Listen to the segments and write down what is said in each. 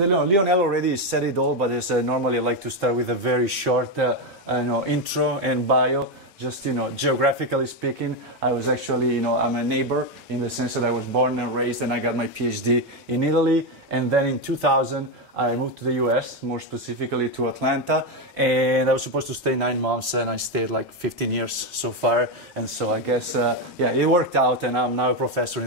And Lionel already said it all, but as normally I like to start with a very short intro and bio. Just, geographically speaking, I was actually, I'm a neighbor in the sense that I was born and raised, and I got my PhD in Italy. And then in 2000, I moved to the US, more specifically to Atlanta. And I was supposed to stay 9 months, and I stayed like 15 years so far. And so I guess, it worked out, and I'm now a professor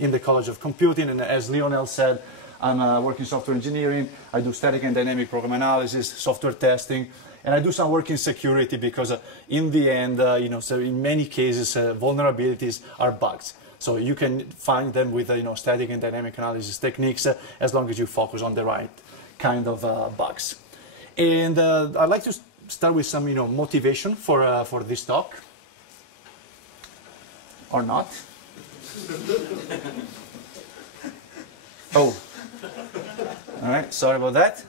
in the College of Computing. And as Lionel said, I'm working software engineering. I do static and dynamic program analysis, software testing. And I do some work in security because in the end, so in many cases, vulnerabilities are bugs. So you can find them with, static and dynamic analysis techniques as long as you focus on the right kind of bugs. And I'd like to start with some, motivation for this talk. Or not. Oh. All right, sorry about that.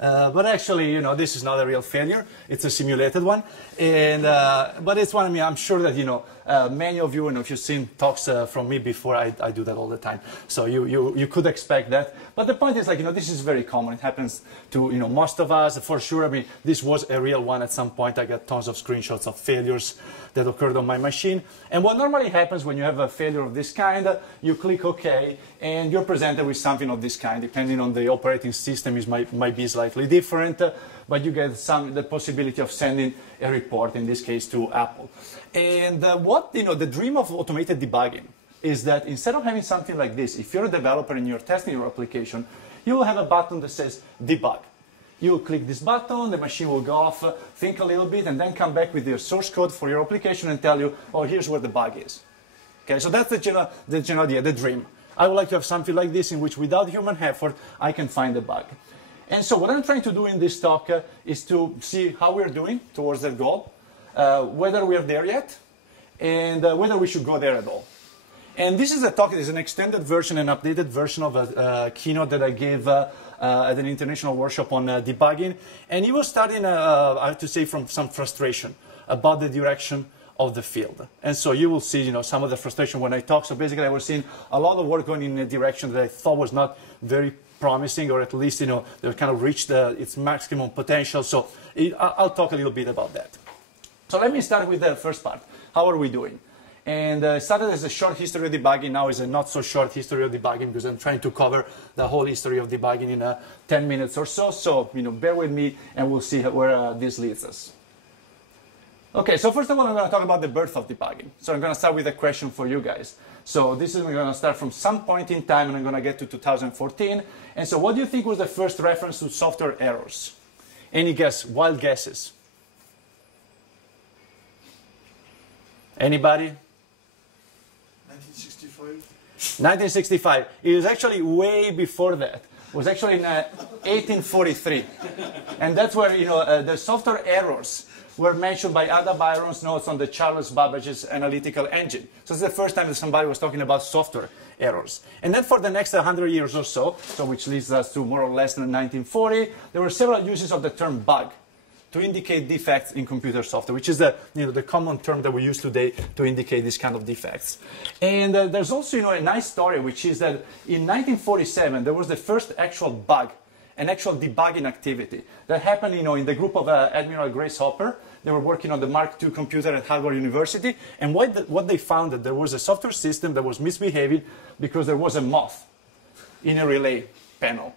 But actually, this is not a real failure. It's a simulated one. And, but it's one, I'm sure that, many of you, if you've seen talks from me before, I do that all the time. So you could expect that. But the point is, this is very common. It happens to, most of us, for sure. This was a real one at some point. I got tons of screenshots of failures that occurred on my machine. And what normally happens when you have a failure of this kind, you click OK, and you're presented with something of this kind. Depending on the operating system, it might be slightly different, but you get the possibility of sending a report, in this case, to Apple. And the dream of automated debugging is that instead of having something like this, if you're a developer and you're testing your application, you will have a button that says debug. You will click this button, the machine will go off, think a little bit, and then come back with your source code for your application and tell you, oh, here's where the bug is. Okay, so that's the general idea, the dream. I would like to have something like this in which, without human effort, I can find the bug. And so what I'm trying to do in this talk is to see how we're doing towards that goal, whether we're there yet, and whether we should go there at all. And this is a talk, it is an extended version, an updated version of a keynote that I gave at an international workshop on debugging. And it was starting, I have to say, from some frustration about the direction of the field. And so you will see, some of the frustration when I talk. So basically, I was seeing a lot of work going in a direction that I thought was not very promising, or at least, they kind of reached its maximum potential. So I'll talk a little bit about that. So let me start with the first part. How are we doing? And it started as a short history of debugging. Now is a not so short history of debugging because I'm trying to cover the whole history of debugging in 10 minutes or so. So, bear with me and we'll see where this leads us. Okay, so first of all, I'm going to talk about the birth of debugging. So I'm going to start with a question for you guys. So this is going to start from some point in time, and I'm going to get to 2014. And so what do you think was the first reference to software errors? Any guess? Wild guesses? Anybody? 1965. It was actually way before that. It was actually in 1843. And that's where, the software errors were mentioned by Ada Byron's notes on the Charles Babbage's analytical engine. So it's the first time that somebody was talking about software errors. And then for the next 100 years or so, which leads us to more or less in 1940, there were several uses of the term bug to indicate defects in computer software, which is the common term that we use today to indicate this kind of defects. And there's also a nice story, which is that in 1947 there was the first actual bug, an actual debugging activity that happened in the group of Admiral Grace Hopper. They were working on the Mark II computer at Harvard University, and what they found that there was a software system that was misbehaving because there was a moth in a relay panel.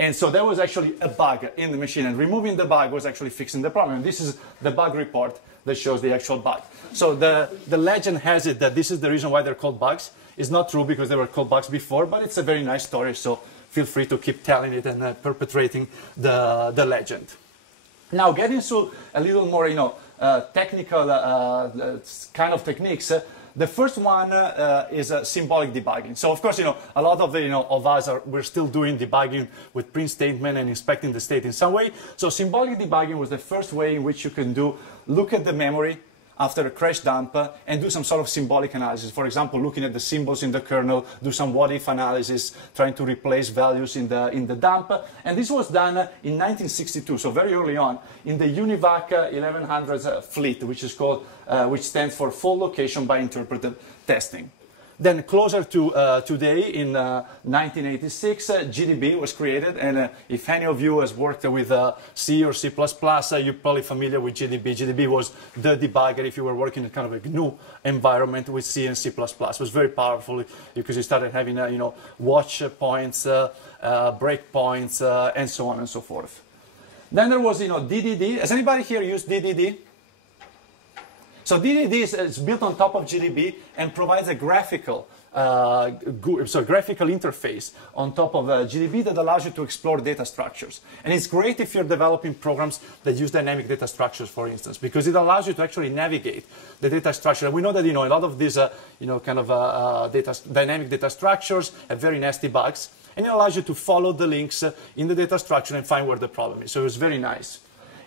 And so there was actually a bug in the machine, and removing the bug was actually fixing the problem. And this is the bug report that shows the actual bug. So the legend has it that this is the reason why they're called bugs. It's not true because they were called bugs before, but it's a very nice story, so feel free to keep telling it and perpetrating the legend. Now, getting to a little more, technical kind of techniques. The first one is symbolic debugging. So of course, a lot of of us we're still doing debugging with print statement and inspecting the state in some way. So symbolic debugging was the first way in which you can look at the memory after a crash dump and do some sort of symbolic analysis. For example, looking at the symbols in the kernel, do some what-if analysis, trying to replace values in the dump. And this was done in 1962, so very early on, in the UNIVAC 1100 fleet, which is called, which stands for Full Location by Interpreted Testing. Then closer to today, in 1986, GDB was created. And if any of you has worked with C or C++, you're probably familiar with GDB. GDB was the debugger if you were working in kind of a GNU environment with C and C++. It was very powerful because you started having, watch points, breakpoints, and so on and so forth. Then there was, DDD. Has anybody here used DDD? So DDD is built on top of GDB and provides a graphical interface on top of GDB that allows you to explore data structures. And it's great if you're developing programs that use dynamic data structures, for instance, because it allows you to actually navigate the data structure. And we know that a lot of these dynamic data structures have very nasty bugs, and it allows you to follow the links in the data structure and find where the problem is. So it's very nice.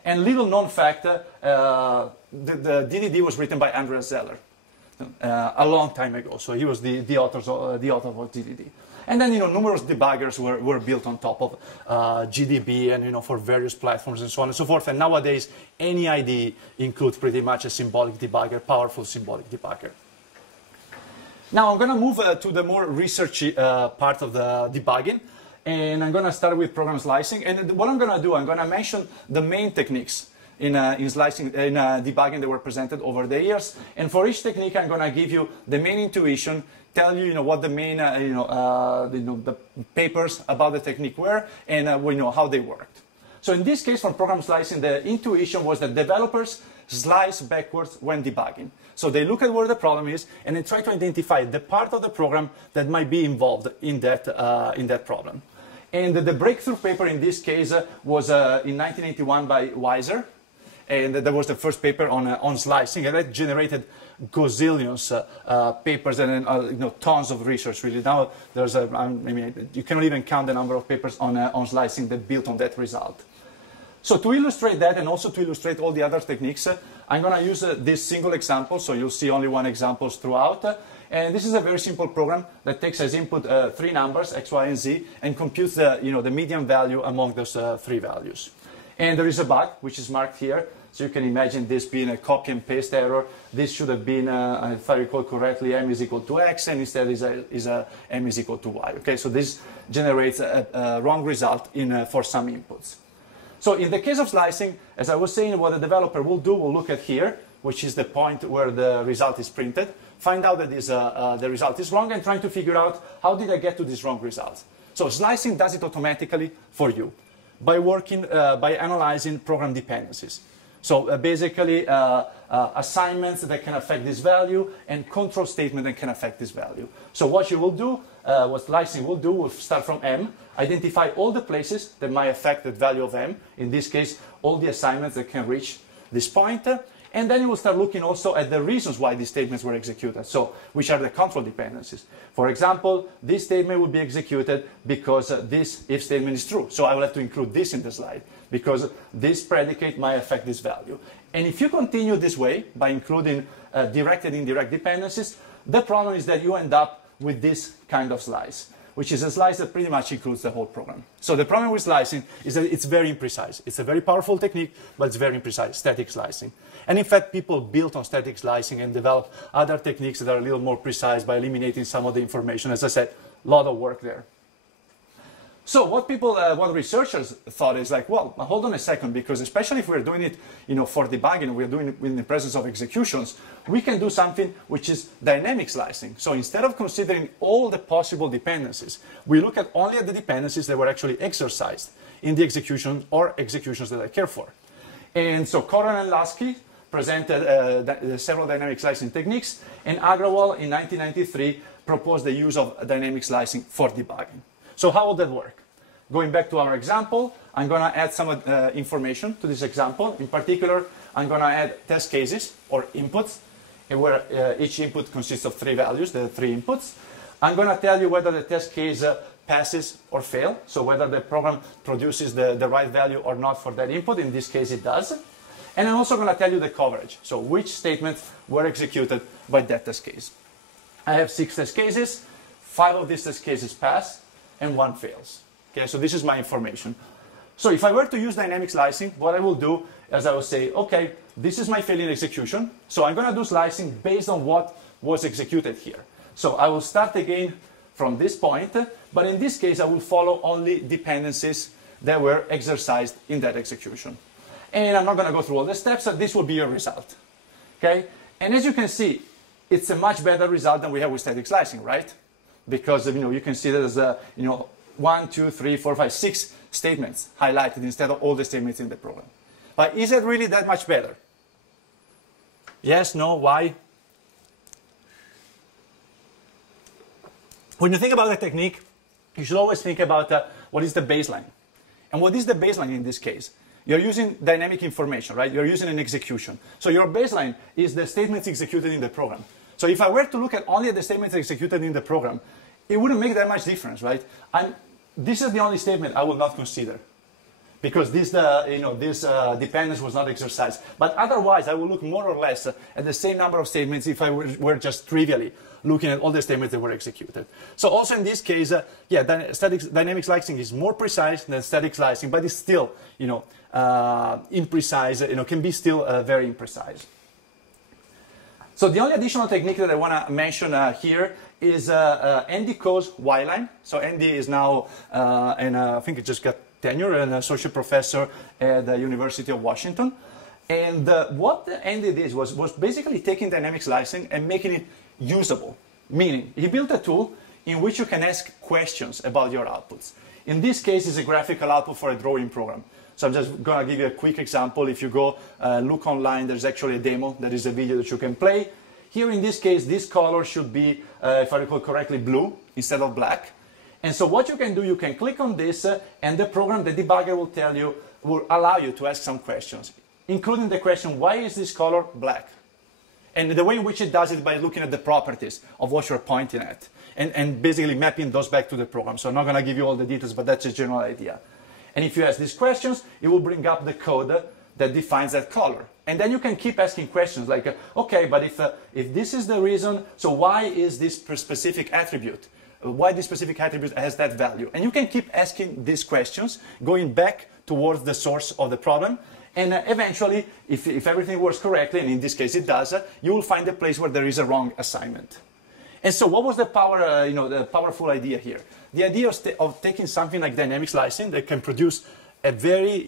And little known fact, the DDD was written by Andreas Zeller a long time ago. So he was the author of DDD. And then numerous debuggers were built on top of GDB and for various platforms and so on and so forth. And nowadays, any IDE includes pretty much a symbolic debugger, powerful symbolic debugger. Now I'm going to move to the more researchy part of the debugging. And I'm going to start with program slicing. And what I'm going to do, I'm going to mention the main techniques in slicing, in debugging that were presented over the years. And for each technique, I'm going to give you the main intuition, tell you, what the main, the papers about the technique were, and how they worked. So in this case, for program slicing, the intuition was that developers slice backwards when debugging. So they look at where the problem is, and they try to identify the part of the program that might be involved in that problem. And the breakthrough paper in this case was in 1981 by Weiser. And that was the first paper on slicing. And that generated gazillions papers and tons of research, really. Now, there's you cannot even count the number of papers on slicing that built on that result. So to illustrate that, and also to illustrate all the other techniques, I'm going to use this single example. So you'll see only one example throughout. And this is a very simple program that takes as input 3 numbers, x, y, and z, and computes the median value among those 3 values. And there is a bug, which is marked here. So you can imagine this being a copy and paste error. This should have been, if I recall correctly, m is equal to x, and instead is m is equal to y. Okay, so this generates a wrong result for some inputs. So in the case of slicing, as I was saying, what the developer will do, we'll look at here, which is the point where the result is printed, find out that the result is wrong, and trying to figure out how did I get to this wrong result. So slicing does it automatically for you by analyzing program dependencies. So basically assignments that can affect this value and control statement that can affect this value. So what you will do, what slicing will do, will start from m, identify all the places that might affect the value of m, in this case all the assignments that can reach this point, and then you will start looking also at the reasons why these statements were executed. So which are the control dependencies. For example, this statement will be executed because this if statement is true. So I will have to include this in the slide because this predicate might affect this value. And if you continue this way by including direct and indirect dependencies, the problem is that you end up with this kind of slice, which is a slice that pretty much includes the whole program. So the problem with slicing is that it's very imprecise. It's a very powerful technique, but it's very imprecise, static slicing. And in fact, people built on static slicing and developed other techniques that are a little more precise by eliminating some of the information. As I said, a lot of work there. So what researchers thought is like, well, hold on a second, because especially if we're doing it, for debugging, we're doing it in the presence of executions, we can do something which is dynamic slicing. So instead of considering all the possible dependencies, we look at only at the dependencies that were actually exercised in the execution or executions that I care for. And so Koren and Lasky presented several dynamic slicing techniques, and Agrawal in 1993 proposed the use of dynamic slicing for debugging. So how would that work? Going back to our example, I'm going to add some information to this example. In particular, I'm going to add test cases or inputs, where each input consists of 3 values, the 3 inputs. I'm going to tell you whether the test case passes or fails, so whether the program produces the right value or not for that input. In this case, it does. And I'm also going to tell you the coverage, so which statements were executed by that test case. I have 6 test cases. 5 of these test cases pass, and 1 fails. Okay, so this is my information. So if I were to use dynamic slicing, what I will do is I will say, okay, this is my failing execution, so I'm going to do slicing based on what was executed here. So I will start again from this point, but in this case I will follow only dependencies that were exercised in that execution. And I'm not going to go through all the steps, this will be your result. Okay? And as you can see, it's a much better result than we have with static slicing, right? Because you can see there's 1, 2, 3, 4, 5, 6 statements highlighted instead of all the statements in the program. But is it really that much better? Yes, no, why? When you think about the technique, you should always think about what is the baseline. And what is the baseline in this case? You're using dynamic information, right? You're using an execution. So your baseline is the statements executed in the program. So if I were to look at only the statements executed in the program, it wouldn't make that much difference, right? This is the only statement I will not consider, because this dependence was not exercised. But otherwise, I will look more or less at the same number of statements if I were just trivially looking at all the statements that were executed. So also in this case, dynamic slicing is more precise than static slicing, but it's still, imprecise. Can be still very imprecise. So the only additional technique that I want to mention here is Andy Coe's Y-line. So Andy is now, I think he just got tenure, an associate professor at the University of Washington. And what Andy did was basically taking dynamic slicing and making it usable. Meaning, he built a tool in which you can ask questions about your outputs. In this case, it's a graphical output for a drawing program. So I'm just going to give you a quick example. If you go look online, there's actually a demo. There is a video that you can play. Here in this case, this color should be, if I recall correctly, blue instead of black. And so what you can do, you can click on this, and the program, the debugger will allow you to ask some questions, including the question, why is this color black? And the way in which it does it by looking at the properties of what you're pointing at, and basically mapping those back to the program. So I'm not going to give you all the details, but that's a general idea. And if you ask these questions, it will bring up the code that defines that color. And then you can keep asking questions like, okay, but if this is the reason, so why is this specific attribute? Why this specific attribute has that value? And you can keep asking these questions, going back towards the source of the problem. And eventually, if everything works correctly, and in this case it does, you will find a place where there is a wrong assignment. And so what was the the powerful idea here? The idea of taking something like dynamic slicing that can produce a very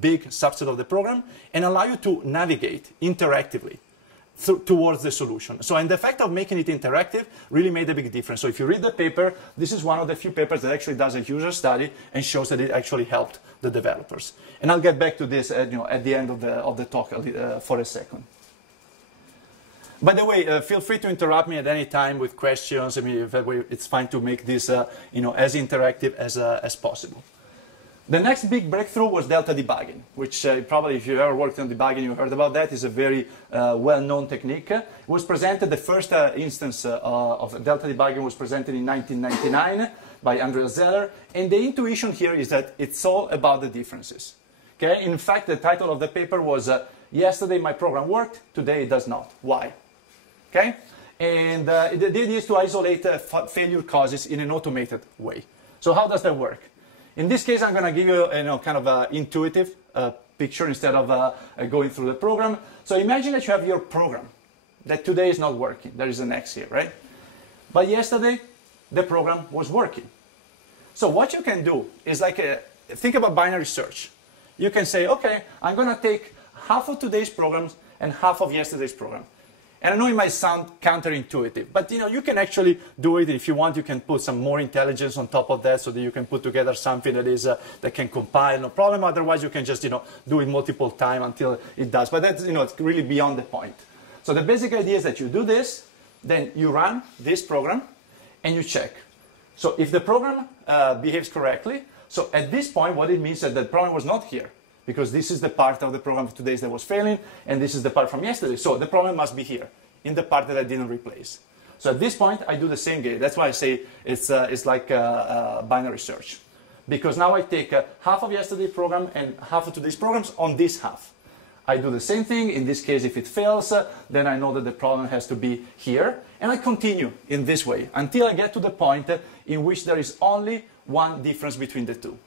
big subset of the program and allow you to navigate interactively towards the solution. So, and the fact of making it interactive really made a big difference. So if you read the paper, this is one of the few papers that actually does a user study and shows that it actually helped the developers. And I'll get back to this at the end of the talk for a second. By the way, feel free to interrupt me at any time with questions. I mean, it's fine to make this as interactive as possible. The next big breakthrough was delta debugging, which probably if you ever worked on debugging, you heard about that. It's a very well-known technique. It was presented, the first instance of delta debugging was presented in 1999 by Andreas Zeller. And the intuition here is that it's all about the differences. Okay? In fact, the title of the paper was, yesterday my program worked, today it does not. Why? Okay? And the idea is to isolate failure causes in an automated way. So how does that work? In this case, I'm going to give you kind of an intuitive picture instead of going through the program. So imagine that you have your program that today is not working. There is an X here, right? But yesterday, the program was working. So what you can do is think about binary search. You can say, okay, I'm going to take half of today's programs and half of yesterday's program. And I know it might sound counterintuitive, but you can actually do it. If you want, you can put some more intelligence on top of that so that you can put together something that is that can compile, no problem. Otherwise, you can just do it multiple times until it does. But that's it's really beyond the point. So the basic idea is that you do this, then you run this program, and you check. So if the program behaves correctly, so at this point, what it means is that the program was not here, because this is the part of the program of today that was failing, and this is the part from yesterday. So the problem must be here, in the part that I didn't replace. So at this point, I do the same game. That's why I say it's like a binary search. Because now I take half of yesterday's program and half of today's programs on this half. I do the same thing. In this case, if it fails, then I know that the problem has to be here. And I continue in this way until I get to the point in which there is only one difference between the two.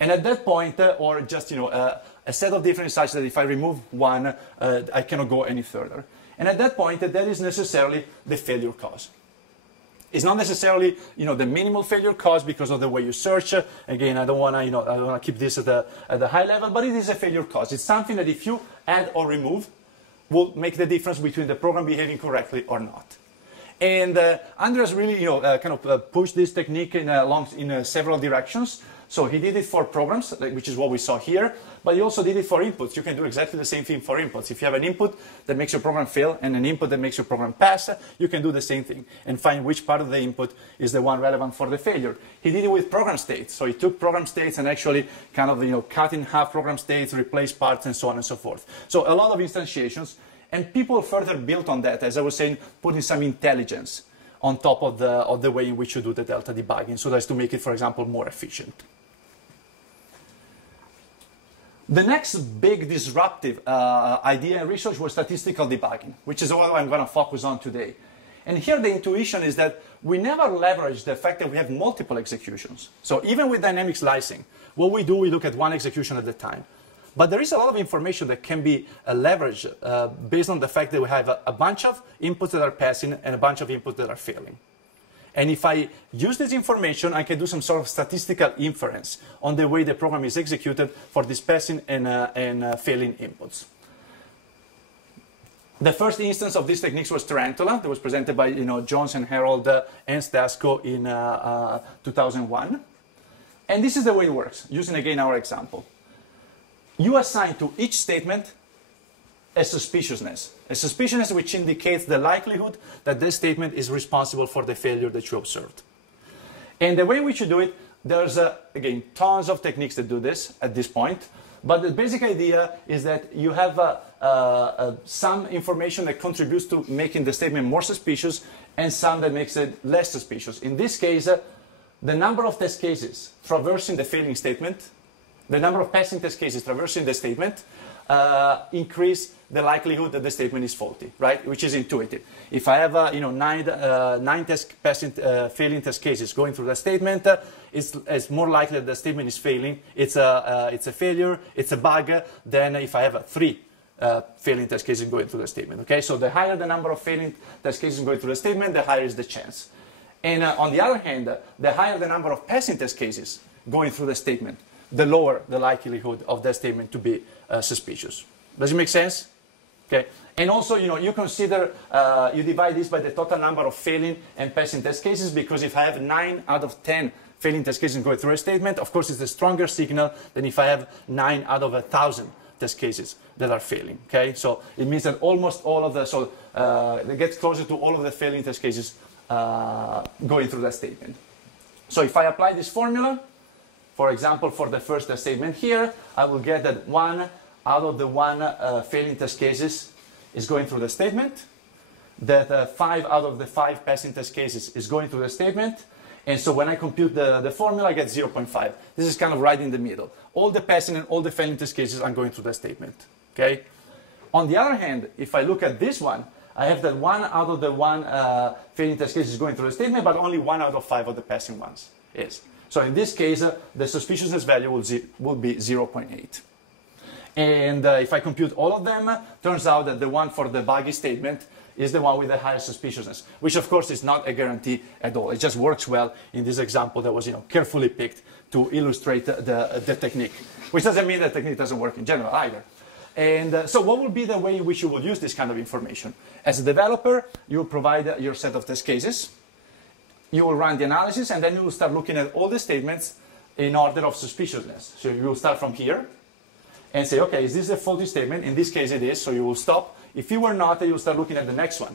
And at that point, or just a set of differences such that if I remove one, I cannot go any further. And at that point, that is necessarily the failure cause. It's not necessarily, the minimal failure cause because of the way you search. Again, I don't want to, I don't want to keep this at the high level, but it is a failure cause. It's something that if you add or remove, will make the difference between the program behaving correctly or not. And Andreas really, kind of pushed this technique in several directions. So he did it for programs, which is what we saw here, but he also did it for inputs. You can do exactly the same thing for inputs. If you have an input that makes your program fail and an input that makes your program pass, you can do the same thing and find which part of the input is the one relevant for the failure. He did it with program states. So he took program states and actually kind of, cut in half program states, replaced parts, and so on and so forth. So a lot of instantiations, and people further built on that, as I was saying, putting some intelligence on top of the way in which you do the delta debugging, so as to make it, for example, more efficient. The next big disruptive idea in research was statistical debugging, which is what I'm going to focus on today. And here the intuition is that we never leverage the fact that we have multiple executions. So even with dynamic slicing, what we do, we look at one execution at a time. But there is a lot of information that can be leveraged based on the fact that we have a bunch of inputs that are passing and a bunch of inputs that are failing. And if I use this information, I can do some sort of statistical inference on the way the program is executed for these passing and failing inputs. The first instance of these techniques was Tarantula, that was presented by Jones and Harold and Stasko in 2001. And this is the way it works, using again our example. You assign to each statement a suspiciousness which indicates the likelihood that this statement is responsible for the failure that you observed. And the way in which you do it, there's, again, tons of techniques that do this at this point, but the basic idea is that you have some information that contributes to making the statement more suspicious and some that makes it less suspicious. In this case, the number of test cases traversing the failing statement, the number of passing test cases traversing the statement, increase the likelihood that the statement is faulty, right? Which is intuitive. If I have nine failing test cases going through the statement, it's more likely that the statement is failing. It's a failure. It's a bug than if I have three failing test cases going through the statement. Okay, so the higher the number of failing test cases going through the statement, the higher is the chance. And on the other hand, the higher the number of passing test cases going through the statement, the lower the likelihood of that statement to be suspicious. Does it make sense? Okay. And also, you consider, you divide this by the total number of failing and passing test cases, because if I have 9 out of 10 failing test cases going through a statement, of course, it's a stronger signal than if I have 9 out of 1,000 test cases that are failing. Okay. So it means that almost all of the, it gets closer to all of the failing test cases going through that statement. So if I apply this formula, for example, for the first statement here, I will get that 1 out of the 1 failing test cases is going through the statement, that 5 out of the 5 passing test cases is going through the statement, and so when I compute the formula, I get 0.5. This is kind of right in the middle. All the passing and all the failing test cases are going through the statement. Okay. On the other hand, if I look at this one, I have that 1 out of the 1 failing test cases going through the statement, but only 1 out of 5 of the passing ones is. So in this case, the suspiciousness value will be 0.8. And if I compute all of them, turns out that the one for the buggy statement is the one with the highest suspiciousness, which of course is not a guarantee at all. It just works well in this example that was carefully picked to illustrate the technique, which doesn't mean that technique doesn't work in general either. And so what would be the way in which you will use this kind of information? As a developer, you will provide your set of test cases, you will run the analysis, and then you will start looking at all the statements in order of suspiciousness. So you will start from here and say, okay, is this a faulty statement? In this case it is, so you will stop. If you were not, you will start looking at the next one.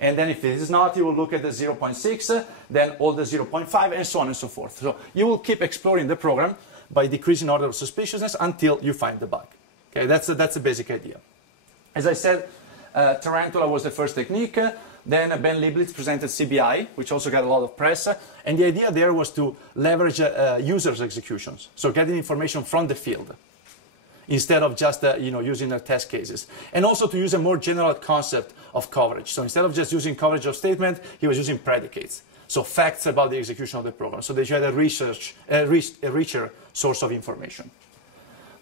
And then if it is not, you will look at the 0.6, then all the 0.5, and so on and so forth. So you will keep exploring the program by decreasing order of suspiciousness until you find the bug. Okay, that's the basic idea. As I said, Tarantula was the first technique. Then Ben Lieblich presented CBI, which also got a lot of press. And the idea there was to leverage users' executions. So getting information from the field, instead of just using the test cases. And also to use a more general concept of coverage. So instead of just using coverage of statement, he was using predicates. So facts about the execution of the program. So that you had a richer source of information.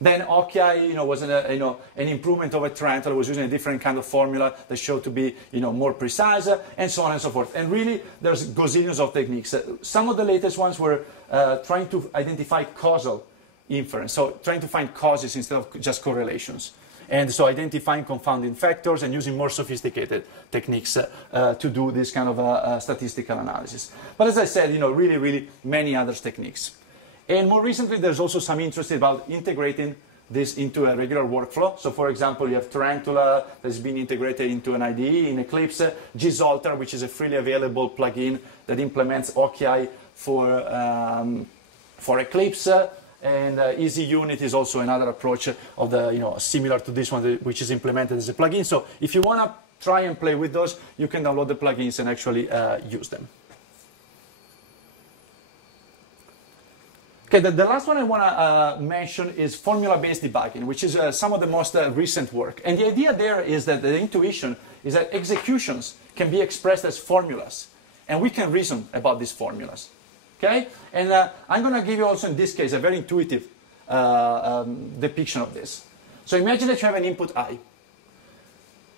Then OCI, was an improvement over Tarantula. Was using a different kind of formula that showed to be, more precise, and so on and so forth. And really, there's gazillions of techniques. Some of the latest ones were trying to identify causal inference, so trying to find causes instead of just correlations. And so identifying confounding factors and using more sophisticated techniques to do this kind of statistical analysis. But as I said, really, really many other techniques. And more recently, there's also some interest about integrating this into a regular workflow. So for example, you have Tarantula that's been integrated into an IDE in Eclipse, Gzoltar, which is a freely available plugin that implements OCI for Eclipse. And EasyUnit is also another approach of the, similar to this one, which is implemented as a plugin. So if you want to try and play with those, you can download the plugins and actually use them. Okay, the last one I want to mention is formula-based debugging, which is some of the most recent work. And the idea there is that the intuition is that executions can be expressed as formulas, and we can reason about these formulas. Okay, and I'm going to give you also in this case a very intuitive depiction of this. So imagine that you have an input I.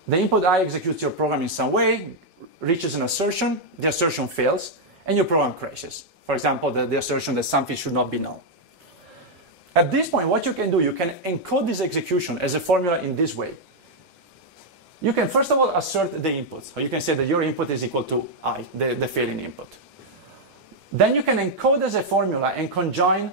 The input I executes your program in some way, reaches an assertion, the assertion fails, and your program crashes. For example, the assertion that something should not be known. At this point, what you can do, you can encode this execution as a formula in this way. You can first of all assert the input. So you can say that your input is equal to I, the failing input. Then you can encode as a formula and conjoin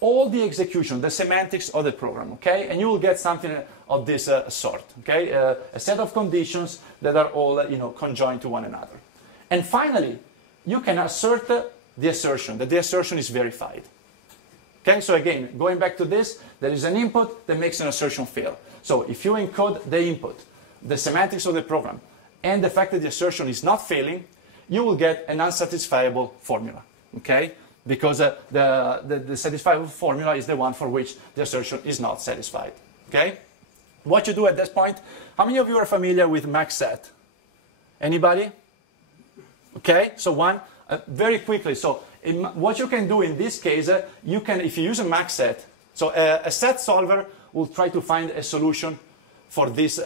all the execution, the semantics of the program, okay? And you will get something of this sort, okay? A set of conditions that are all, conjoined to one another. And finally, you can assert the assertion, that the assertion is verified. Okay, so again, going back to this, there is an input that makes an assertion fail. So if you encode the input, the semantics of the program, and the fact that the assertion is not failing, you will get an unsatisfiable formula, okay? Because the satisfiable formula is the one for which the assertion is not satisfied, okay? What you do at this point, how many of you are familiar with max set? Anybody? Okay, so very quickly, so what you can do in this case, you can, if you use a max set, so a set solver will try to find a solution for this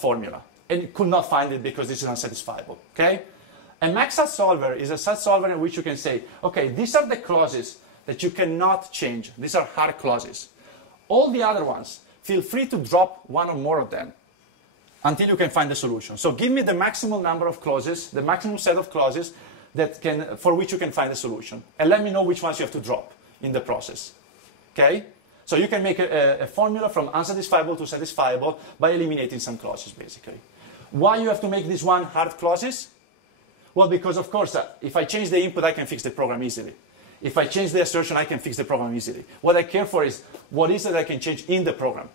formula, and you could not find it because this is unsatisfiable, okay? A max set solver is a set solver in which you can say, okay, these are the clauses that you cannot change. These are hard clauses. All the other ones, feel free to drop one or more of them until you can find the solution. So give me the maximum number of clauses, the maximum set of clauses for which you can find a solution. And let me know which ones you have to drop in the process. Okay? So you can make a formula from unsatisfiable to satisfiable by eliminating some clauses, basically. Why you have to make this one hard clauses? Well, because of course, if I change the input, I can fix the program easily. If I change the assertion, I can fix the program easily. What I care for is what is it I can change in the program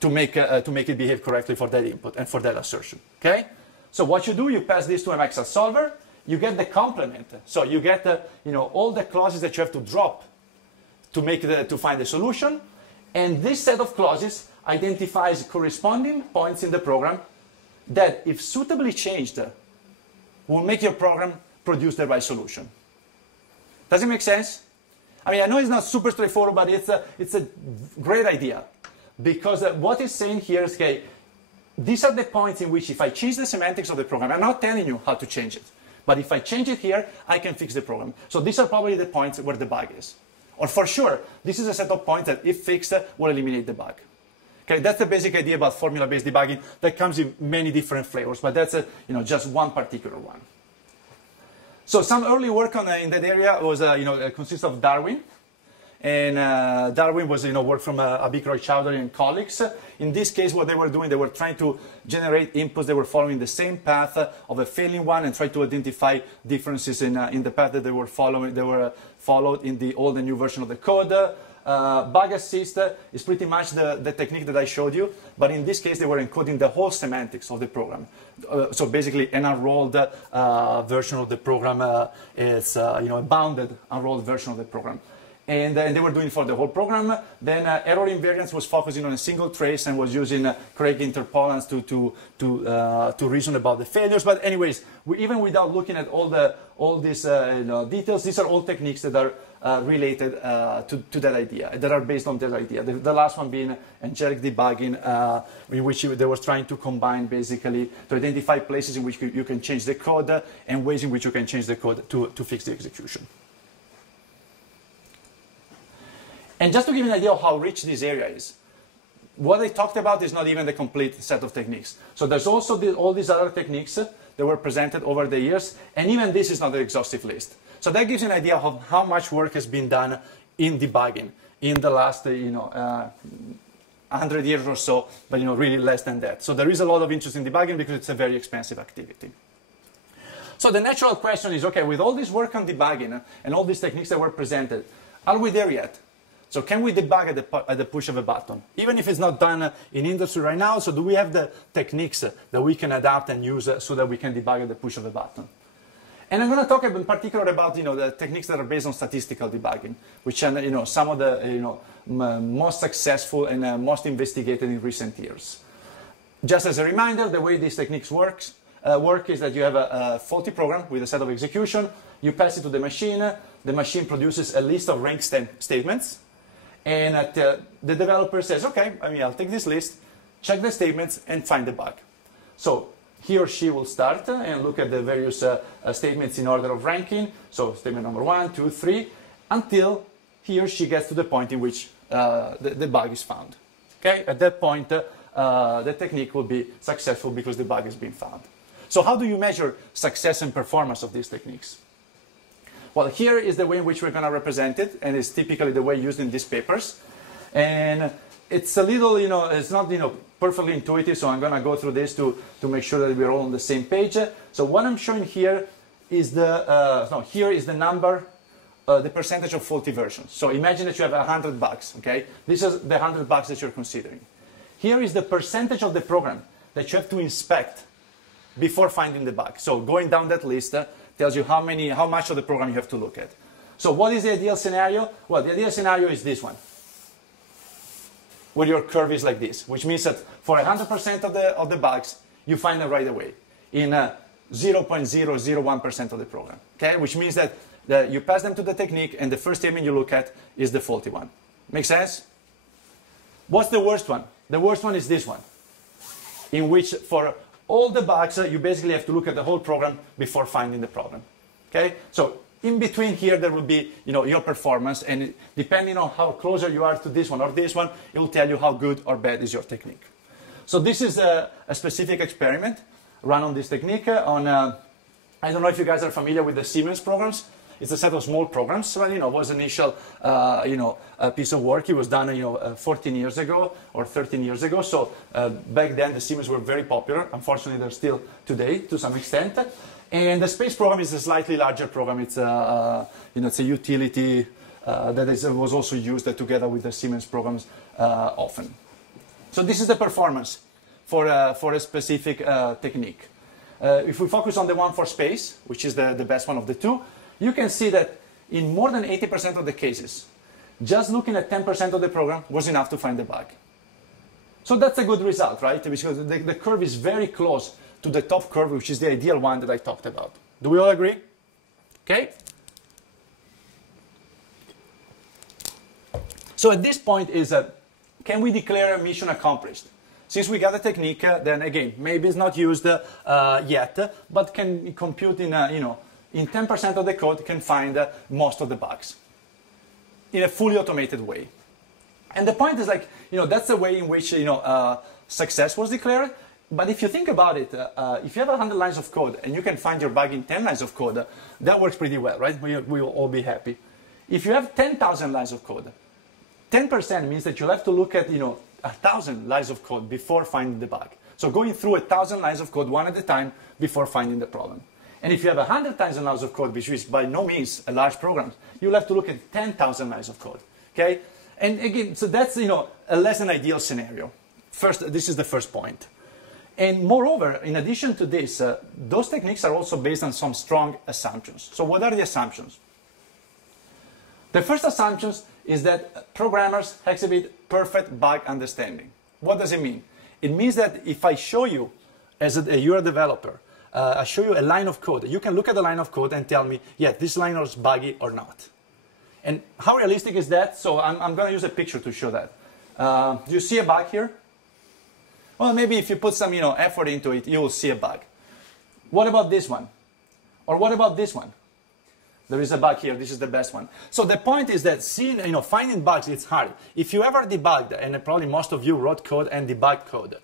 to make it behave correctly for that input and for that assertion. Okay? So what you do, you pass this to a max set solver. You get the complement. So you get all the clauses that you have to drop to find the solution. And this set of clauses identifies corresponding points in the program that, if suitably changed, will make your program produce the right solution. Does it make sense? I mean, I know it's not super straightforward, but it's a great idea. Because what it's saying here is, okay, these are the points in which if I change the semantics of the program, I'm not telling you how to change it. But if I change it here, I can fix the program. So these are probably the points where the bug is. Or for sure, this is a set of points that, if fixed, will eliminate the bug. Okay, that's the basic idea about formula-based debugging that comes in many different flavors, but that's just one particular one. So some early work in that area was consists of Darwin. And Darwin was, work from Abhik Roy Chowdhury and colleagues. In this case, what they were doing, they were trying to generate inputs. They were following the same path of a failing one and try to identify differences in the path that they were following. They were followed in the old and new version of the code. Bug assist is pretty much the technique that I showed you, but in this case, they were encoding the whole semantics of the program. So basically, an unrolled version of the program is, a bounded unrolled version of the program. And they were doing it for the whole program. Then error invariance was focusing on a single trace and was using Craig interpolants to reason about the failures. But anyways, even without looking at all these details, these are all techniques that are related to that idea, that are based on that idea. The last one being angelic debugging, in which they were trying to combine basically to identify places in which you can change the code and ways in which you can change the code to fix the execution. And just to give you an idea of how rich this area is, what I talked about is not even the complete set of techniques. So there's also all these other techniques that were presented over the years, and even this is not an exhaustive list. So that gives you an idea of how much work has been done in debugging in the last, 100 years or so, but really less than that. So there is a lot of interest in debugging because it's a very expensive activity. So the natural question is, okay, with all this work on debugging and all these techniques that were presented, are we there yet? So can we debug at the push of a button? Even if it's not done in industry right now, so do we have the techniques that we can adapt and use so that we can debug at the push of a button? And I'm going to talk in particular about the techniques that are based on statistical debugging, which are some of the most successful and most investigated in recent years. Just as a reminder, the way these techniques work is that you have a faulty program with a set of execution, you pass it to the machine produces a list of ranked statements, and the developer says, okay, I'll take this list, check the statements, and find the bug. So he or she will start and look at the various statements in order of ranking. So statement number 1, 2, 3, until he or she gets to the point in which the bug is found. Okay? At that point, the technique will be successful because the bug has been found. So how do you measure success and performance of these techniques? Well, here is the way in which we're going to represent it, and it's typically the way used in these papers. And it's a little, it's not, perfectly intuitive, so I'm going to go through this to make sure that we're all on the same page. So what I'm showing here is here is the number, the percentage of faulty versions. So imagine that you have 100 bugs, okay? This is the 100 bugs that you're considering. Here is the percentage of the program that you have to inspect before finding the bug. So going down that list tells you how much of the program you have to look at. So what is the ideal scenario? Well, the ideal scenario is this one, where your curve is like this, which means that for 100% of the bugs, you find them right away in 0.001% of the program, okay? Which means that you pass them to the technique, and the first statement you look at is the faulty one. Make sense? What's the worst one? The worst one is this one, in which for all the bugs, you basically have to look at the whole program before finding the problem. Okay? So in between here, there will be your performance, and depending on how closer you are to this one or this one, it will tell you how good or bad is your technique. So this is a specific experiment run on this technique. I don't know if you guys are familiar with the Siemens programs. It's a set of small programs. So, it was initial, a piece of work. It was done, 14 years ago or 13 years ago. So back then, the Siemens were very popular. Unfortunately, they're still today to some extent. And the space program is a slightly larger program. It's it's a utility that was also used together with the Siemens programs often. So this is the performance for a specific technique. If we focus on the one for space, which is the best one of the two, you can see that in more than 80% of the cases, just looking at 10% of the program was enough to find the bug. So that's a good result, right? Because the curve is very close to the top curve, which is the ideal one that I talked about. Do we all agree? Okay? So at this point is, can we declare a mission accomplished? Since we got a technique, then again, maybe it's not used yet, but can compute in, in 10% of the code can find most of the bugs in a fully automated way. And the point is that's the way in which, success was declared. But if you think about it, if you have 100 lines of code and you can find your bug in 10 lines of code, that works pretty well, right? We will all be happy. If you have 10,000 lines of code, 10% means that you'll have to look at, 1,000 lines of code before finding the bug. So going through 1,000 lines of code one at a time before finding the problem. And if you have 100,000 lines of code, which is by no means a large program, you'll have to look at 10,000 lines of code, okay? And again, so that's, a less than ideal scenario. First, this is the first point. And moreover, in addition to this, those techniques are also based on some strong assumptions. So what are the assumptions? The first assumption is that programmers exhibit perfect bug understanding. What does it mean? It means that if I show you, you're a developer, I show you a line of code, you can look at the line of code and tell me, yeah, this line is buggy or not. And how realistic is that? So I'm going to use a picture to show that. Do you see a bug here? Well, maybe if you put some effort into it, you will see a bug. What about this one? Or what about this one? There is a bug here. This is the best one. So the point is that finding bugs, it's hard. If you ever debugged, and probably most of you wrote code and debugged code,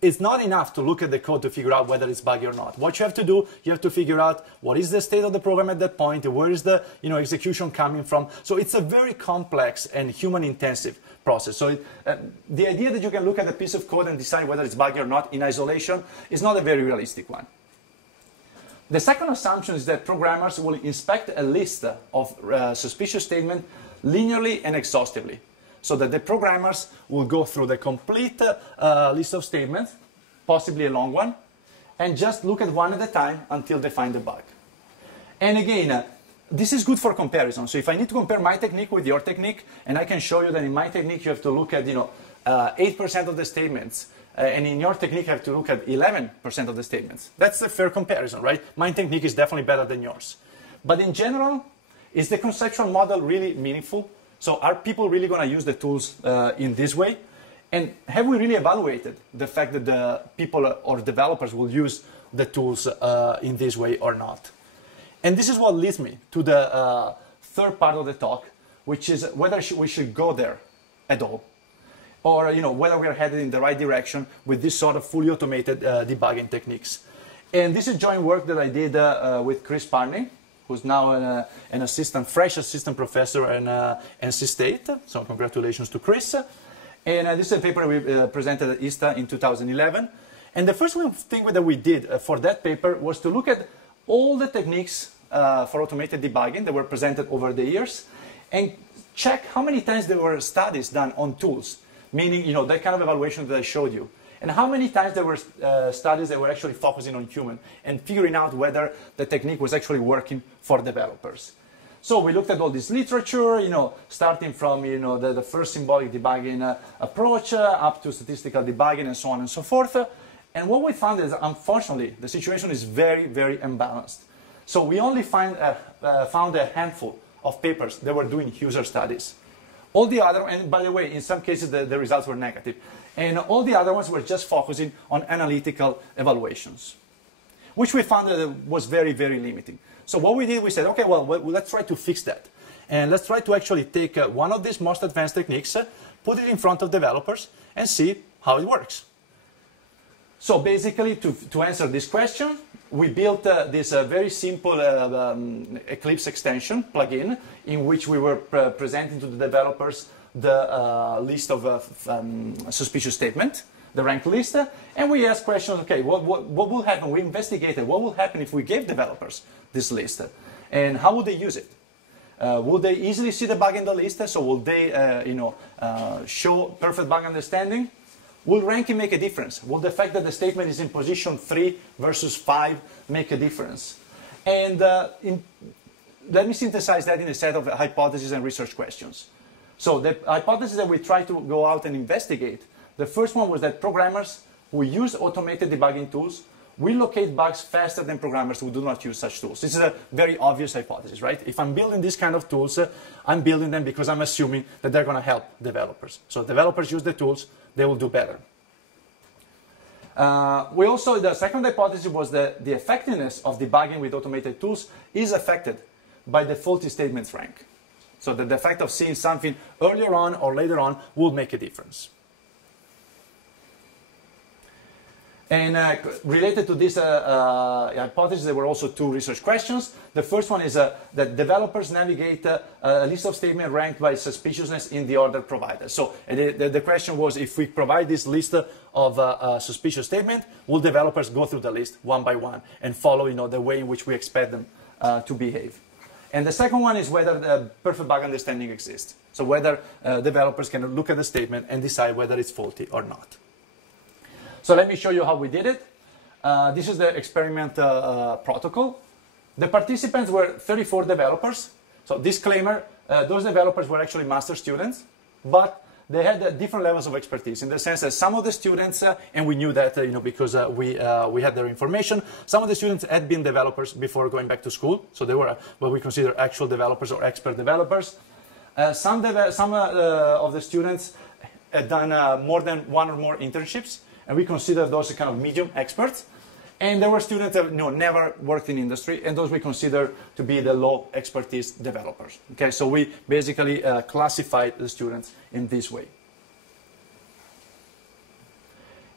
it's not enough to look at the code to figure out whether it's buggy or not. What you have to do, you have to figure out what is the state of the program at that point, where is the execution coming from. So it's a very complex and human-intensive process. So the idea that you can look at a piece of code and decide whether it's buggy or not in isolation is not a very realistic one. The second assumption is that programmers will inspect a list of suspicious statements linearly and exhaustively, so that the programmers will go through the complete list of statements, possibly a long one, and just look at one at a time until they find the bug. And again, this is good for comparison. So if I need to compare my technique with your technique, and I can show you that in my technique you have to look at 8% of the statements, and in your technique, you have to look at 11% of the statements. That's a fair comparison, right? My technique is definitely better than yours. But in general, is the conceptual model really meaningful? So are people really going to use the tools in this way? And have we really evaluated the fact that the people or developers will use the tools in this way or not? And this is what leads me to the third part of the talk, which is whether we should go there at all, or whether we are headed in the right direction with this sort of fully automated debugging techniques. And this is joint work that I did with Chris Parney, who's now an fresh assistant professor in NC State. So congratulations to Chris. And this is a paper we presented at ISTA in 2011. And the first thing that we did for that paper was to look at all the techniques for automated debugging that were presented over the years and check how many times there were studies done on tools, meaning that kind of evaluation that I showed you, and how many times there were studies that were actually focusing on human and figuring out whether the technique was actually working for developers. So we looked at all this literature, starting from the first symbolic debugging approach up to statistical debugging and so on and so forth. And what we found is, unfortunately, the situation is very, very imbalanced. So we only found a handful of papers that were doing user studies. All the other, and by the way, in some cases the results were negative, and all the other ones were just focusing on analytical evaluations, which we found that was very, very limiting. So what we did, we said, okay, well, let's try to fix that. And let's try to actually take one of these most advanced techniques, put it in front of developers, and see how it works. So basically, to answer this question, we built this very simple Eclipse extension plugin in which we were presenting to the developers the list of suspicious statements, the ranked list, and we asked questions, okay, what will happen? We investigated what will happen if we gave developers this list, and how would they use it? Will they easily see the bug in the list? So will they show perfect bug understanding? Will ranking make a difference? Will the fact that the statement is in position 3 versus 5 make a difference? And let me synthesize that in a set of hypotheses and research questions. So the hypothesis that we try to go out and investigate, the first one was that programmers who use automated debugging tools will locate bugs faster than programmers who do not use such tools. This is a very obvious hypothesis, right? If I'm building these kind of tools, I'm building them because I'm assuming that they're going to help developers. So if developers use the tools, they will do better. The second hypothesis was that the effectiveness of debugging with automated tools is affected by the faulty statements rank. So that the fact of seeing something earlier on or later on will make a difference. And related to this hypothesis, there were also two research questions. The first one is that developers navigate a list of statements ranked by suspiciousness in the order provided. So the question was, if we provide this list of suspicious statements, will developers go through the list one by one and follow the way in which we expect them to behave? And the second one is whether the perfect bug understanding exists. So whether developers can look at the statement and decide whether it's faulty or not. So let me show you how we did it. This is the experiment protocol. The participants were 34 developers. So disclaimer, those developers were actually master students, but they had different levels of expertise in the sense that some of the students, and we knew that because we had their information, some of the students had been developers before going back to school. So they were what we consider actual developers or expert developers. Some of the students had done more than one or more internships, and we consider those kind of medium experts. And there were students that never worked in industry, and those we consider to be the low expertise developers. Okay, so we basically classified the students in this way.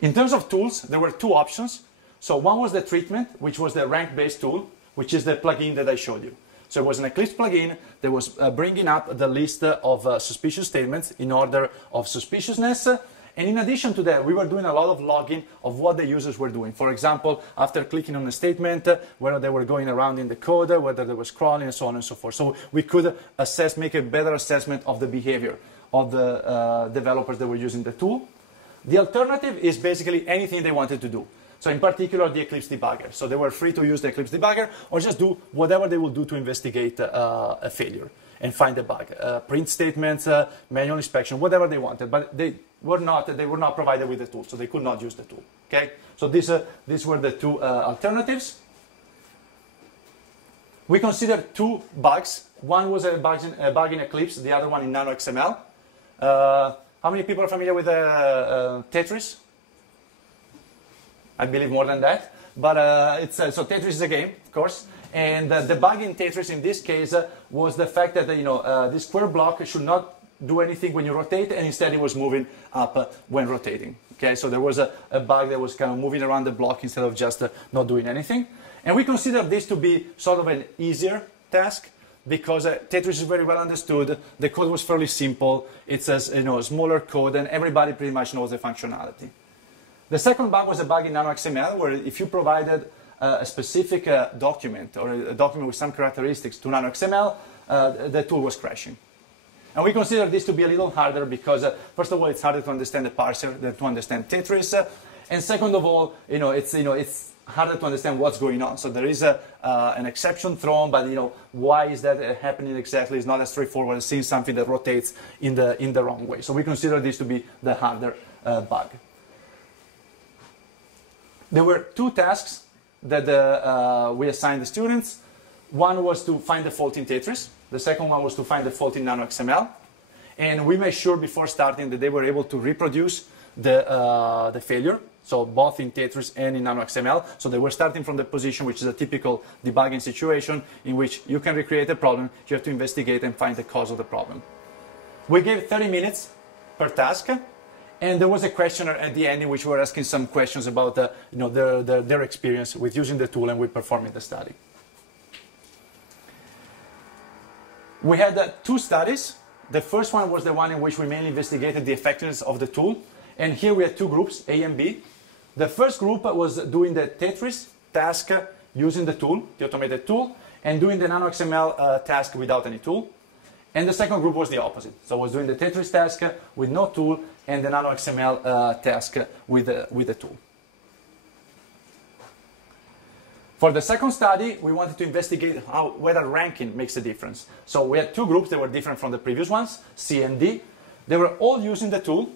In terms of tools, there were two options. So one was the treatment, which was the rank-based tool, which is the plugin that I showed you. So it was an Eclipse plugin that was bringing up the list of suspicious statements in order of suspiciousness. And in addition to that, we were doing a lot of logging of what the users were doing. For example, after clicking on a statement, whether they were going around in the code, whether they were scrolling, and so on and so forth. So we could assess, make a better assessment of the behavior of the developers that were using the tool. The alternative is basically anything they wanted to do. So in particular, the Eclipse debugger. So they were free to use the Eclipse debugger or just do whatever they would do to investigate a failure and find a bug. Print statements, manual inspection, whatever they wanted. But they were not provided with the tool, so they could not use the tool. Okay? So these were the two alternatives. We considered two bugs. One was a bug in Eclipse, the other one in NanoXML. How many people are familiar with Tetris? I believe more than that. But so Tetris is a game, of course. And the bug in Tetris in this case was the fact that this square block should not do anything when you rotate, and instead it was moving up when rotating. Okay, so there was a bug that was kind of moving around the block instead of just not doing anything. And we consider this to be sort of an easier task because Tetris is very well understood. The code was fairly simple. It's a smaller code, and everybody pretty much knows the functionality. The second bug was a bug in NanoXML, where if you provided a specific document or a document with some characteristics to NanoXML, the tool was crashing. And we consider this to be a little harder because, first of all, it's harder to understand the parser than to understand Tetris. And second of all, it's harder to understand what's going on. So there is an exception thrown, but why is that happening exactly is not as straightforward as seeing something that rotates in the wrong way. So we consider this to be the harder bug. There were two tasks that we assigned the students. One was to find the fault in Tetris. The second one was to find the fault in NanoXML. And we made sure before starting that they were able to reproduce the failure, so both in Tetris and in NanoXML. So they were starting from the position, which is a typical debugging situation in which you can recreate a problem, you have to investigate and find the cause of the problem. We gave 30 minutes per task. And there was a questionnaire at the end in which we were asking some questions about their experience with using the tool and with performing the study. We had two studies. The first one was the one in which we mainly investigated the effectiveness of the tool. And here we had two groups, A and B. The first group was doing the Tetris task using the tool, the automated tool, and doing the NanoXML task without any tool. And the second group was the opposite. So I was doing the Tetris task with no tool and the NanoXML task with the tool. For the second study, we wanted to investigate whether ranking makes a difference. So we had two groups that were different from the previous ones, C and D. They were all using the tool,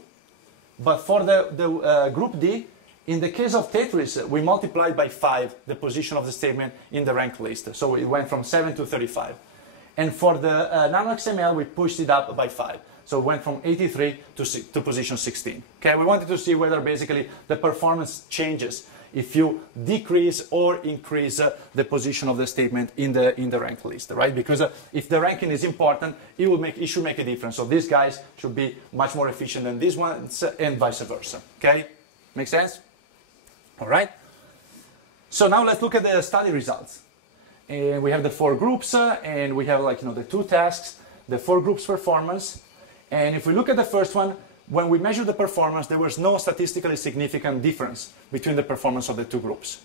but for the group D, in the case of Tetris, we multiplied by 5 the position of the statement in the ranked list. So it went from 7 to 35. And for the NanoXML, we pushed it up by 5. So it went from 83 to position 16. Okay, we wanted to see whether basically the performance changes if you decrease or increase the position of the statement in the ranked list, right? Because if the ranking is important, it should make a difference. So these guys should be much more efficient than these ones, and vice versa. Okay, make sense? All right. So now let's look at the study results. And we have the 4 groups, and we have the 2 tasks, the 4 groups performance. And if we look at the first one, when we measured the performance, there was no statistically significant difference between the performance of the 2 groups.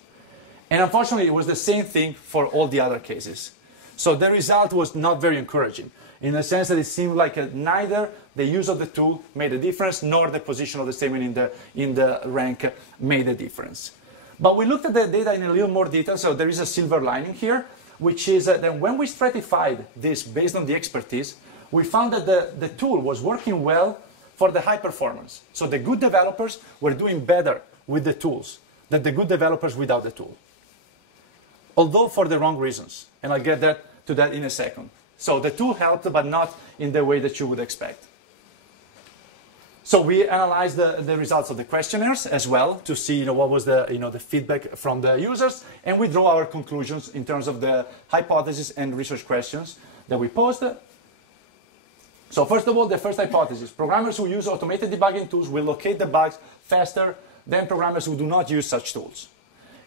And unfortunately, it was the same thing for all the other cases. So the result was not very encouraging, in the sense that it seemed like neither the use of the tool made a difference, nor the position of the statement in the rank made a difference. But we looked at the data in a little more detail, so there is a silver lining here, which is that when we stratified this based on the expertise, we found that the tool was working well for the high performance. So the good developers were doing better with the tools than the good developers without the tool. Although for the wrong reasons, and I'll get to that in a second. So the tool helped, but not in the way that you would expect. So we analyzed the results of the questionnaires as well to see what was the feedback from the users, and we draw our conclusions in terms of the hypotheses and research questions that we posed. So first of all, the first hypothesis: programmers who use automated debugging tools will locate the bugs faster than programmers who do not use such tools.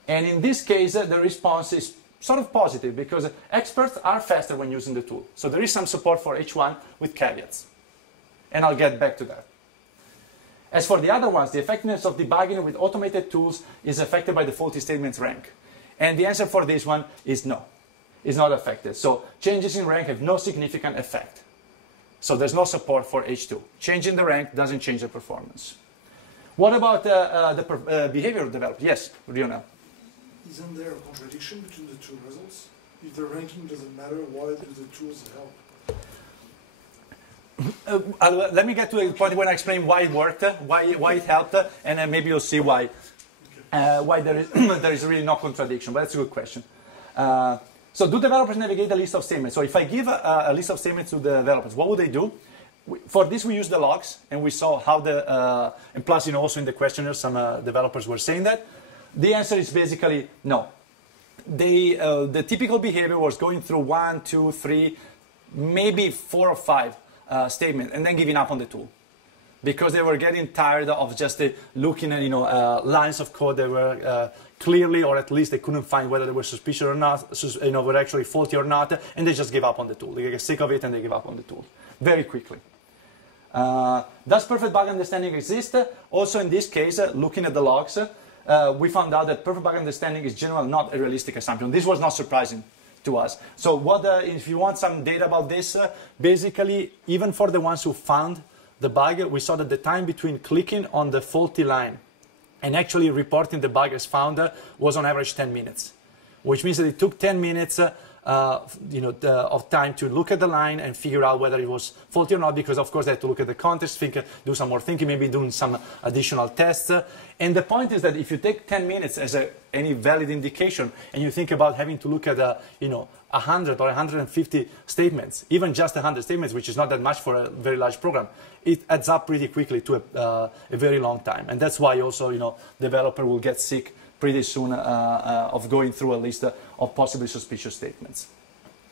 And in this case, the response is sort of positive because experts are faster when using the tool. So there is some support for H1 with caveats. And I'll get back to that. As for the other ones, the effectiveness of debugging with automated tools is affected by the faulty statements rank. And the answer for this one is no. It's not affected. So changes in rank have no significant effect. So there's no support for H2. Changing the rank doesn't change the performance. What about the behavior of developers? Yes, Riona. Isn't there a contradiction between the two results? If the ranking doesn't matter, why do the tools help? Let me get to the point when I explain why it worked, why it helped, and then maybe you'll see why there is, there is really no contradiction. But that's a good question. So do developers navigate the list of statements? So if I give a list of statements to the developers, what would they do? For this, we use the logs, and we saw how and plus, also in the questionnaire, some developers were saying that. The answer is basically no. The typical behavior was going through 1, 2, 3, maybe 4 or 5 statements, and then giving up on the tool, because they were getting tired of just looking at lines of code that were clearly, or at least they couldn't find whether they were suspicious or not, were actually faulty or not, and they just give up on the tool. They get sick of it and they give up on the tool very quickly. Does perfect bug understanding exist? Also in this case, looking at the logs, we found out that perfect bug understanding is generally not a realistic assumption. This was not surprising to us. So if you want some data about this, basically, even for the ones who found the bug, we saw that the time between clicking on the faulty line and actually reporting the bug as found was on average 10 minutes, which means that it took 10 minutes of time to look at the line and figure out whether it was faulty or not, because of course they had to look at the context, do some more thinking, maybe doing some additional tests. And the point is that if you take 10 minutes as any valid indication, and you think about having to look at 100 or 150 statements, even just 100 statements, which is not that much for a very large program, it adds up pretty quickly to a very long time. And that's why also developer will get sick pretty soon of going through a list of possibly suspicious statements.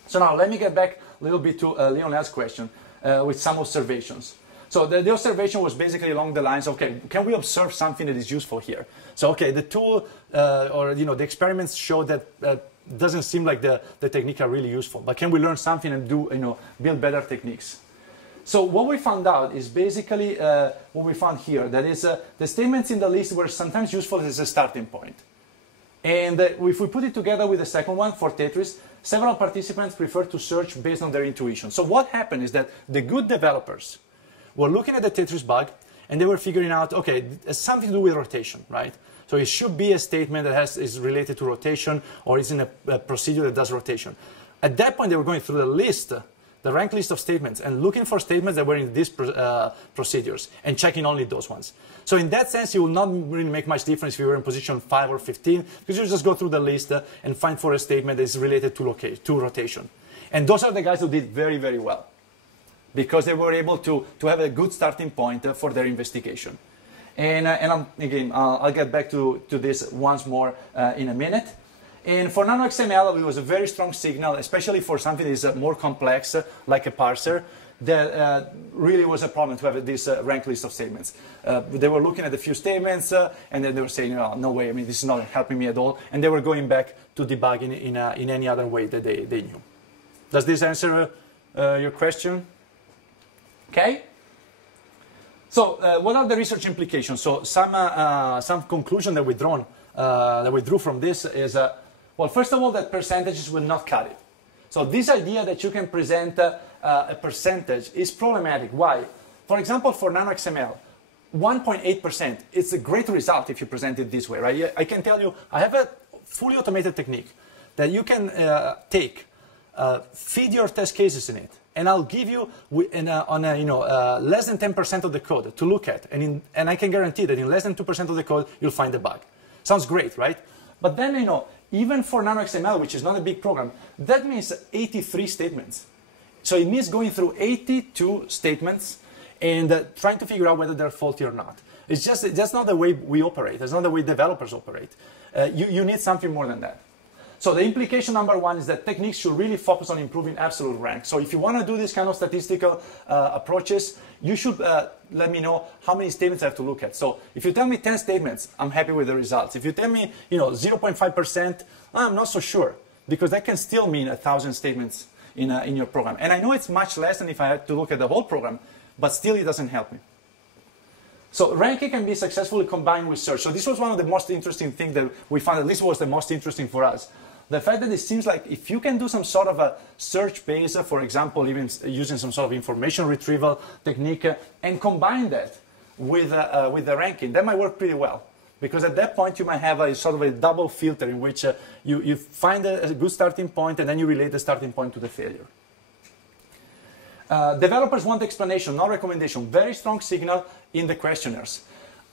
So now let me get back a little bit to Lionel's question with some observations. So the observation was basically along the lines of, okay, can we observe something that is useful here? So okay, the tool or the experiments show that doesn't seem like the techniques are really useful, but can we learn something and build better techniques? So what we found out is basically what we found here, that is the statements in the list were sometimes useful as a starting point. And if we put it together with the second one for Tetris, several participants prefer to search based on their intuition. So what happened is that the good developers were looking at the Tetris bug and they were figuring out, okay, it's something to do with rotation, right? So it should be a statement that is related to rotation or is in a procedure that does rotation. At that point, they were going through the list, the ranked list of statements, and looking for statements that were in these procedures and checking only those ones. So in that sense, it will not really make much difference if you were in position 5 or 15, because you just go through the list and find for a statement that is related to rotation. And those are the guys who did very, very well, because they were able to have a good starting point for their investigation. And again, I'll get back to this once more in a minute. And for nano-XML, it was a very strong signal, especially for something that is more complex, like a parser, that really was a problem to have this ranked list of statements. They were looking at a few statements, and then they were saying, oh, no way, I mean, this is not helping me at all. And they were going back to debugging in any other way that they knew. Does this answer your question? Okay. So what are the research implications? So some conclusion that we drew from this is, well, first of all, that percentages will not cut it. So this idea that you can present a percentage is problematic. Why? For example, for nano-XML, 1.8%, it's a great result if you present it this way, right? I can tell you, I have a fully automated technique that you can take, feed your test cases in it, and I'll give you less than 10% of the code to look at, and I can guarantee that in less than 2% of the code you'll find the bug. Sounds great, right? But then even for nano-XML, which is not a big program, that means 83 statements. So it means going through 82 statements and trying to figure out whether they're faulty or not. It's just that's not the way we operate. It's not the way developers operate. You need something more than that. So the implication number one is that techniques should really focus on improving absolute rank. So if you want to do this kind of statistical approaches, you should let me know how many statements I have to look at. So if you tell me 10 statements, I'm happy with the results. If you tell me 0.5%, I'm not so sure, because that can still mean 1,000 statements in your program. And I know it's much less than if I had to look at the whole program, but still it doesn't help me. So ranking can be successfully combined with search. So this was one of the most interesting things that we found, at least was the most interesting for us. The fact that it seems like if you can do some sort of a search base, for example, even using some sort of information retrieval technique, and combine that with the ranking, that might work pretty well. Because at that point you might have a sort of a double filter in which you find a good starting point and then you relate the starting point to the failure. Developers want explanation, not recommendation. Very strong signal in the questionnaires.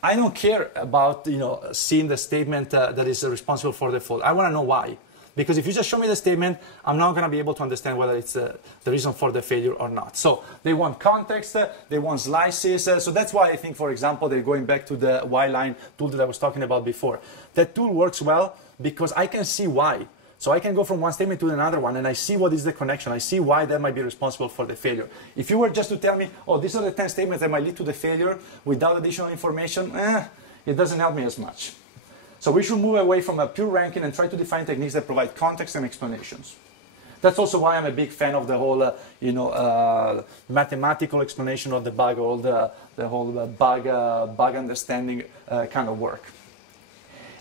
I don't care about seeing the statement that is responsible for the fault. I want to know why. Because if you just show me the statement, I'm not going to be able to understand whether it's the reason for the failure or not. So they want context, they want slices. So that's why I think, for example, they're going back to the Y-line tool that I was talking about before. That tool works well because I can see why. So I can go from one statement to another one, and I see what is the connection. I see why that might be responsible for the failure. If you were just to tell me, oh, these are the 10 statements that might lead to the failure without additional information, it doesn't help me as much. So we should move away from a pure ranking and try to define techniques that provide context and explanations. That's also why I'm a big fan of the whole, mathematical explanation of the bug, or the whole bug understanding kind of work.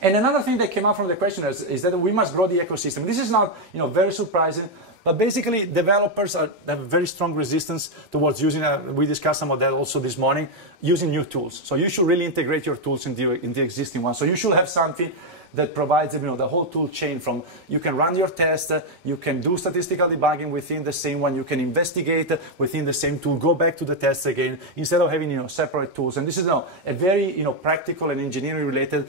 And another thing that came out from the questionnaires is that we must grow the ecosystem. This is not, very surprising, but basically developers have a very strong resistance towards using, we discussed some of that also this morning, using new tools. So you should really integrate your tools in the existing ones. So you should have something that provides, the whole tool chain from, you can run your test, you can do statistical debugging within the same one, you can investigate within the same tool, go back to the tests again, instead of having, separate tools. And this is a very, practical and engineering related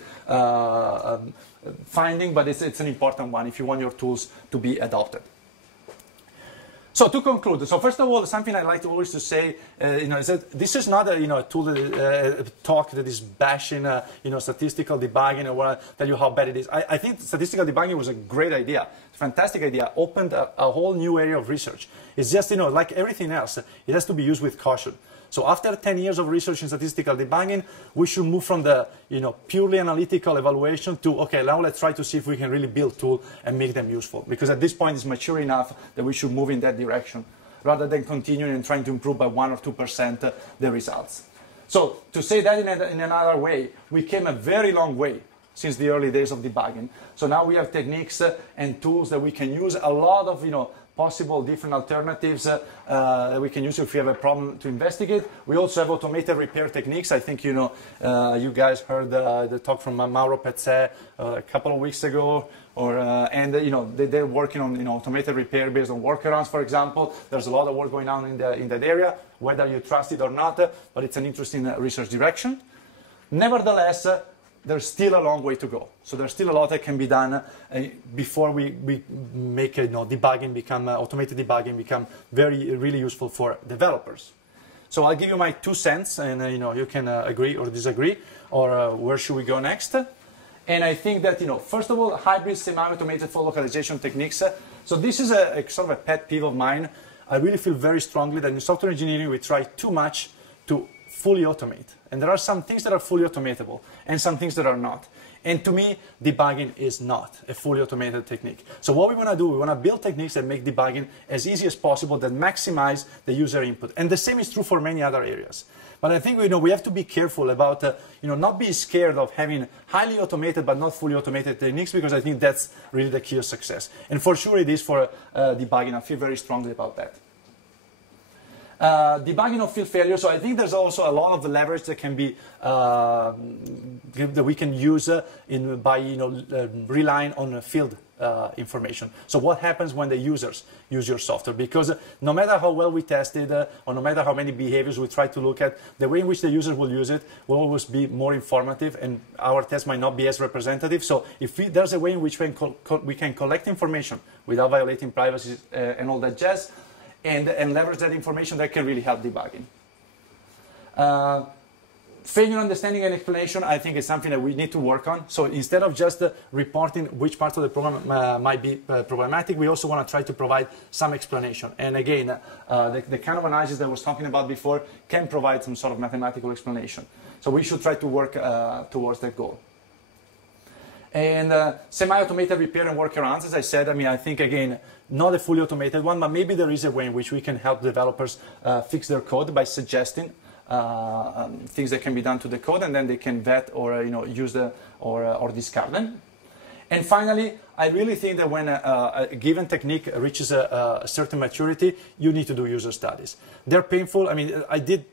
finding, but it's an important one if you want your tools to be adopted. So to conclude, so first of all, something I like to always to say, is that this is not a tool that, talk that is bashing, statistical debugging or tell you how bad it is. I think statistical debugging was a great idea, a fantastic idea, opened a whole new area of research. It's just, like everything else, it has to be used with caution. So after 10 years of research in statistical debugging, we should move from the purely analytical evaluation to, okay, now let's try to see if we can really build tools and make them useful. Because at this point it's mature enough that we should move in that direction, rather than continuing and trying to improve by 1 or 2% the results. So to say that in another way, we came a very long way since the early days of debugging. So now we have techniques and tools that we can use, a lot of possible different alternatives that we can use if we have a problem to investigate. We also have automated repair techniques. I think you guys heard the talk from Mauro Pezzè a couple of weeks ago, they're working on automated repair based on workarounds, for example. There's a lot of work going on in that area, whether you trust it or not, but it's an interesting research direction. Nevertheless, there's still a long way to go. So there's still a lot that can be done before we make debugging become, automated debugging become really useful for developers. So I'll give you my 2 cents, and you can agree or disagree, or where should we go next? And I think that, first of all, hybrid semi-automated fault localization techniques. So this is a sort of a pet peeve of mine. I really feel very strongly that in software engineering we try too much to fully automate. And there are some things that are fully automatable and some things that are not. And to me, debugging is not a fully automated technique. So what we want to do, we want to build techniques that make debugging as easy as possible, that maximize the user input. And the same is true for many other areas. But I think we have to be careful about not being scared of having highly automated but not fully automated techniques, because I think that's really the key of success. And for sure it is for debugging. I feel very strongly about that. Debugging of field failure. So I think there's also a lot of the leverage that can be that we can use by relying on field information. So what happens when the users use your software? Because no matter how well we test it, or no matter how many behaviors we try to look at, the way in which the users will use it will always be more informative, and our test might not be as representative. So if there's a way in which we can collect information without violating privacy and all that jazz, and leverage that information that can really help debugging. Failure understanding and explanation, I think, is something that we need to work on. So instead of just reporting which parts of the program might be problematic, we also want to try to provide some explanation. And again, the kind of analysis that I was talking about before can provide some sort of mathematical explanation. So we should try to work towards that goal. And semi-automated repair and workarounds, as I said, I think, again, not a fully automated one, but maybe there is a way in which we can help developers fix their code by suggesting things that can be done to the code, and then they can vet or use or discard them. And finally, I really think that when a given technique reaches a certain maturity, you need to do user studies. They're painful. I did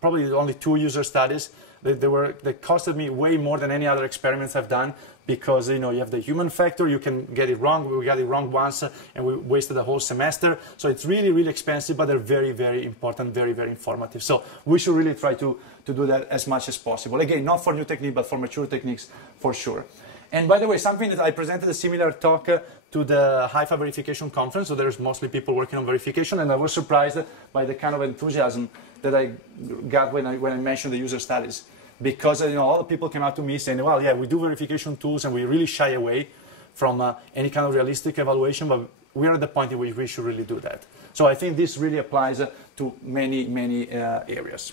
probably only 2 user studies. They costed me way more than any other experiments I've done, because you have the human factor. You can get it wrong. We got it wrong once, and we wasted a whole semester. So it's really, really expensive, but they're very, very important, very, very informative. So we should really try to do that as much as possible. Again, not for new technique, but for mature techniques, for sure. And by the way, something that I presented a similar talk to the Haifa verification conference. So there's mostly people working on verification, and I was surprised by the kind of enthusiasm that I got when I mentioned the user studies. Because all the people came out to me saying, well, yeah, we do verification tools and we really shy away from any kind of realistic evaluation, but we're at the point in which we should really do that. So I think this really applies to many, many areas.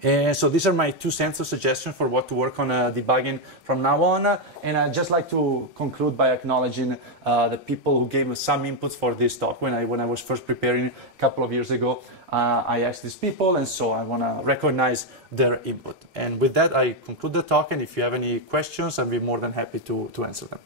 So these are my 2 cents of suggestions for what to work on debugging from now on. And I'd just like to conclude by acknowledging the people who gave us some inputs for this talk. When I was first preparing a couple of years ago, I asked these people, and so I want to recognize their input. And with that, I conclude the talk, and if you have any questions, I'll be more than happy to answer them.